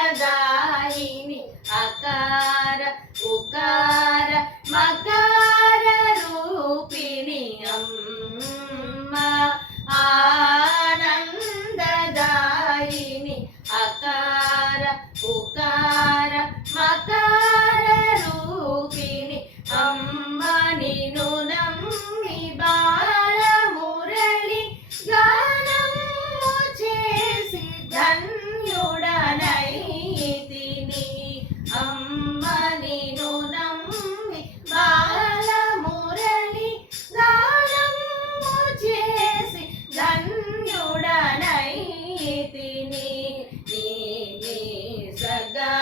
आनन्ददायिनि अकार उकार मकार रूपिणि अम्मा आनन्ददायिनि अकार उकार मकार रूपिणि अम्मा निनु नम्मि बालमुरళి గానము చేసి ధన్యుడనైతిని అమ్మ నిను నమ్మి బాలమురళి గానము చేసి ధన్యుడనైతిని నీ సగా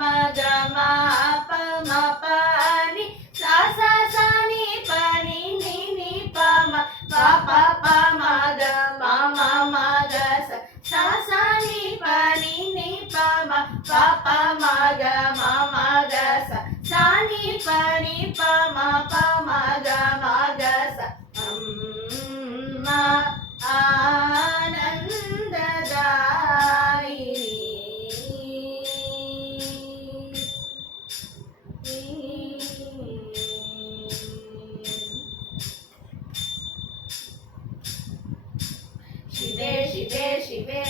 మగ మా ప మ ప ని సా సా సా ని ప ని ని ని ప మ ప ప ప మ గ మ మ మ గ స సా సా ని ప ని ని ప మ ప ప మ గ మ మ గ స సా ని ప ని ప మ ప మ గ మ గ స అమ్మ शिवे शिवे शिवे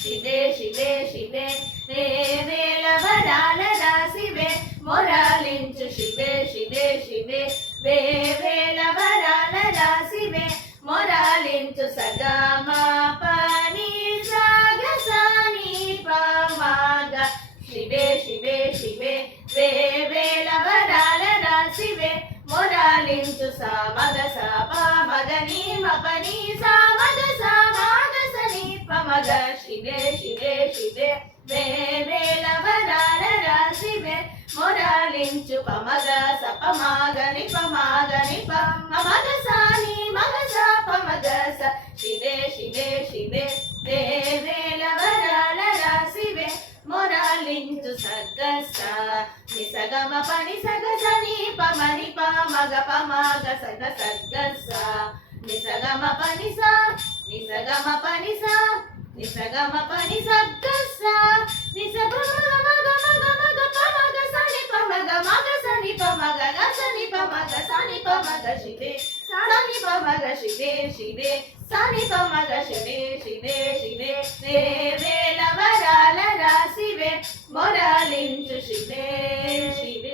शिवे शिवे शिवे వేవేలవరాల రాసివే మొరాలించు శివే శివే శివే వేవేలవరాల రాసివే మొరాలించు సగమా పని సాగసాని పమాగ శివే శివే శివే వేవేలవరాల రాసివే మొరాలించు సా మగ సా పా మగ నీ మపని సా మగ సా మగ సని పమగ శివే శివే శివే వేవేలవరాల రాసివే మొరాలించు పమగ స పమాగని పమాగని ప మగ సాని మగ సా పమగ స శివే శివే శివే వేవేలవరాల రాసివే మొరాలించు సగస నిసగమ పని సగసని పమని ప మగ పమగ సగ సగస నిసగమ పని స నిసగమ పని స నిసగమ పని సగస నిసగమ మగ మగ మగ పమగ సని పమగ మగ సని పమగ గ సని పమగ సని పమగ శివే సని పమగ శివే శివే సని పమగ శివే శివే శివే వేవేలవరాల రాసివే మొరాలించు శివే శివే